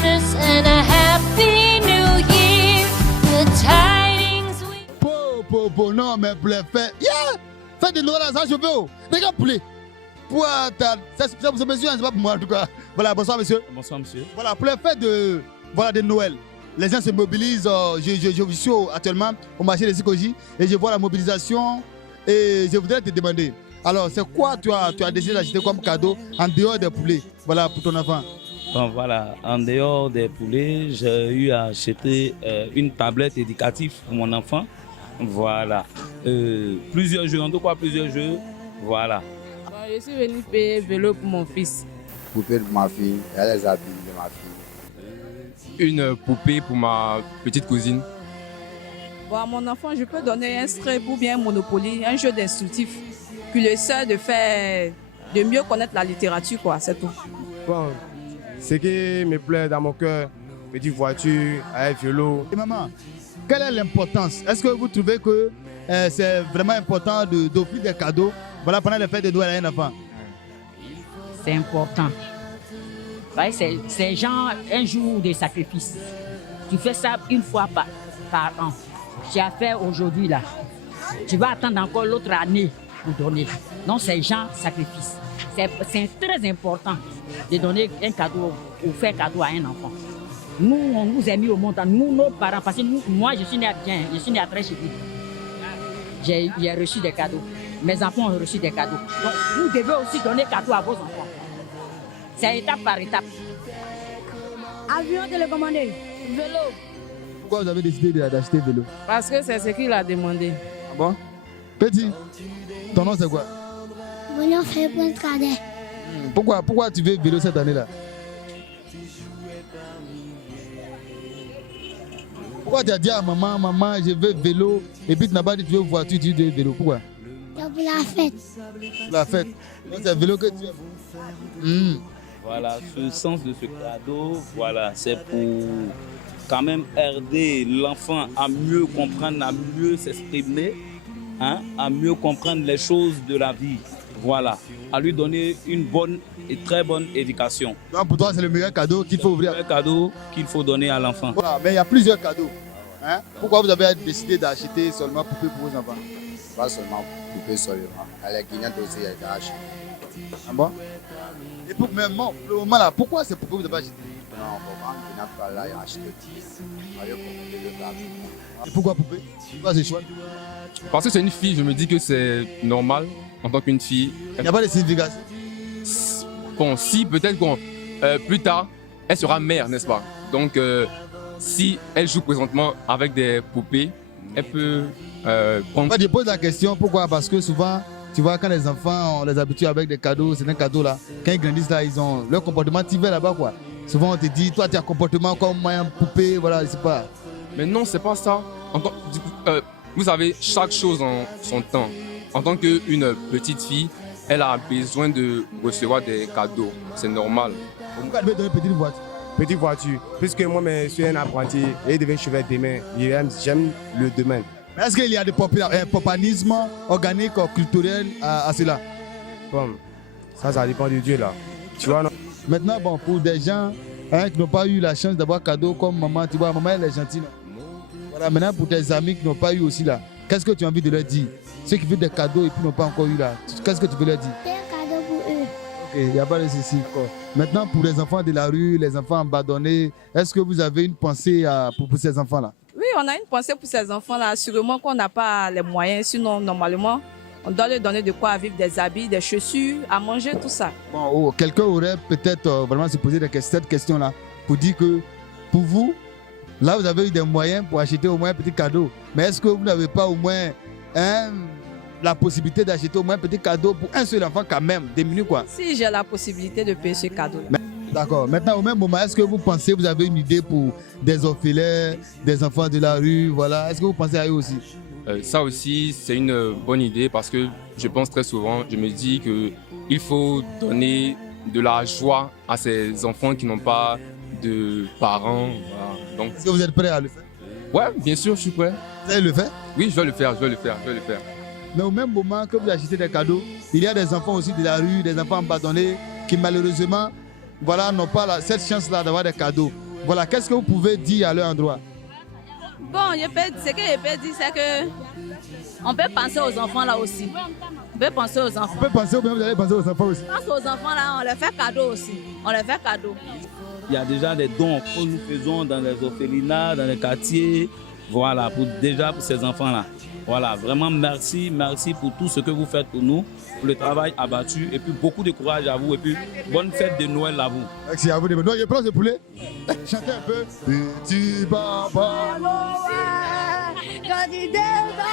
Christmas and a Happy New Year. The tidings we... Non, mais pour les fêtes, fête de Noël, ça je veux. Regarde poulet. Pour ça pour ce monsieur, c'est pas pour moi en tout cas. Voilà, bonsoir monsieur. Bonsoir monsieur. Voilà, pour les fêtes de Noël, les gens se mobilisent. Je suis actuellement au marché de Sikoji et je vois la mobilisation et je voudrais te demander. Alors, c'est quoi tu as décidé d'acheter comme cadeau en dehors des poulets, voilà, pour ton enfant? Bon, voilà, en dehors des poulets, j'ai eu à acheter une tablette éducative pour mon enfant. Voilà. Plusieurs jeux, en tout cas plusieurs jeux. Voilà. Bon, je suis venu payer vélo pour mon fils. Poupée pour ma fille, elle les habille de ma fille. Une poupée pour ma petite cousine. Bon, à mon enfant, je peux donner un Scrabble ou bien un Monopoly, un jeu d'instructif qui le sert de mieux connaître la littérature, quoi, c'est tout. Bon, ce qui me plaît dans mon cœur, petite voiture, avec vélo. Et maman, quelle est l'importance? Est-ce que vous trouvez que c'est vraiment important d'offrir des cadeaux, voilà, pendant les fêtes de Noël à un enfant? C'est important. C'est genre un jour de sacrifice. Tu fais ça une fois par an. Tu as fait aujourd'hui là. Tu vas attendre encore l'autre année pour donner. Donc c'est genre sacrifice. C'est très important de donner un cadeau ou faire cadeau à un enfant. Nous, on nous a mis au monde, nous, nos parents, parce que moi je suis né à bien, je suis né à très chez lui. J'ai reçu des cadeaux. Mes enfants ont reçu des cadeaux. Donc vous devez aussi donner cadeau à vos enfants. C'est étape par étape. Avion télécommandé. Vélo. Pourquoi vous avez décidé d'acheter vélo? Parce que c'est ce qu'il a demandé. Ah bon? Petit, ton nom c'est quoi? Mon nom fait bon cadet. Pourquoi tu veux vélo cette année-là? Pourquoi tu as dit à maman, je veux vélo, et puis tu n'as pas dit tu veux voiture, tu veux vélo? Pourquoi? C'est pour la fête. Pour la fête. Donc c'est vélo que tu veux. Voilà, ce sens de ce cadeau, voilà, c'est pour quand même aider l'enfant à mieux comprendre, à mieux s'exprimer, hein, à mieux comprendre les choses de la vie. Voilà, à lui donner une bonne et très bonne éducation. Donc pour toi, c'est le meilleur cadeau qu'il faut ouvrir. Le meilleur cadeau qu'il faut donner à l'enfant. Voilà, mais il y a plusieurs cadeaux. Hein? Pourquoi vous avez décidé d'acheter seulement poupée pour vos enfants? Pas seulement poupée seulement. Elle est guignette aussi, elle est achetée. Ah bon? Et pour le moment là, pourquoi ces poupées vous avez acheté? Non, comment guignette pas là, elle est achetée. Elle est pour le gars. Et pourquoi poupée? Pourquoi ce choix? Parce que c'est une fille, je me dis que c'est normal en tant qu'une fille. Il n'y a pas de signification? Bon, si peut-être plus tard, elle sera mère, n'est-ce pas? Donc, si elle joue présentement avec des poupées, elle peut prendre... Je pose la question, pourquoi? Parce que souvent, tu vois, quand les enfants, on les habitue avec des cadeaux, c'est un cadeau là. Quand ils grandissent là, ils ont leur comportement type là-bas quoi. Souvent on te dit, toi tu as un comportement comme moi, une poupée, voilà, je sais pas. Mais non, c'est pas ça. Vous savez, chaque chose en son temps. En tant qu'une petite fille, elle a besoin de recevoir des cadeaux. C'est normal. Pourquoi elle veut donner une petite voiture? Petite voiture. Puisque moi, je suis un apprenti et je deviens chevalier demain. J'aime le domaine. Est-ce qu'il y a un papanisme organique ou culturel à cela? Bon, ça dépend de Dieu là. Tu vois, non? Maintenant, bon, pour des gens qui n'ont pas eu la chance d'avoir cadeau comme maman, tu vois, maman elle est gentille. Voilà, maintenant pour tes amis qui n'ont pas eu aussi là, qu'est-ce que tu as envie de leur dire? Ceux qui veulent des cadeaux et qui n'ont pas encore eu là, qu'est-ce que tu veux leur dire? C'est un cadeau pour eux. Ok, il n'y a pas de souci. Maintenant, pour les enfants de la rue, les enfants abandonnés, est-ce que vous avez une pensée pour ces enfants-là? Oui, on a une pensée pour ces enfants-là. Sûrement qu'on n'a pas les moyens, sinon normalement, on doit leur donner de quoi vivre, des habits, des chaussures, à manger, tout ça. Bon, quelqu'un aurait peut-être vraiment se poser cette question-là pour dire que pour vous, là vous avez eu des moyens pour acheter au moins un petit cadeau. Mais est-ce que vous n'avez pas au moins la possibilité d'acheter au moins un petit cadeau pour un seul enfant quand même, diminué quoi? Si j'ai la possibilité de payer ce cadeau-là. D'accord. Maintenant, au même moment, est-ce que vous pensez, vous avez une idée pour des orphelins, des enfants de la rue, voilà? Est-ce que vous pensez à eux aussi? Ça aussi, c'est une bonne idée parce que je pense très souvent, je me dis qu'il faut donner de la joie à ces enfants qui n'ont pas de parents. Voilà. Donc, est-ce que vous êtes prêt à le faire? Ouais, bien sûr, je suis prêt. Vous allez le faire? Oui, je vais le faire. Mais au même moment que vous achetez des cadeaux, il y a des enfants aussi de la rue, des enfants abandonnés qui malheureusement, voilà, n'ont pas cette chance-là d'avoir des cadeaux. Voilà, qu'est-ce que vous pouvez dire à leur endroit? Bon, ce que je peux dire, c'est que on peut penser aux enfants là aussi. On peut penser aux enfants. On peut penser ou bien vous allez penser aux enfants aussi? On pense aux enfants là, on leur fait cadeau aussi. On leur fait cadeau. Il y a déjà des dons que nous faisons dans les orphelinats, dans les quartiers, voilà, déjà pour ces enfants-là. Voilà, vraiment merci pour tout ce que vous faites pour nous, pour le travail abattu, et puis beaucoup de courage à vous, et puis bonne fête de Noël à vous. Merci à vous. Donc, je pense le poulet. Chantez un peu. Petit papa. Quand il démarre,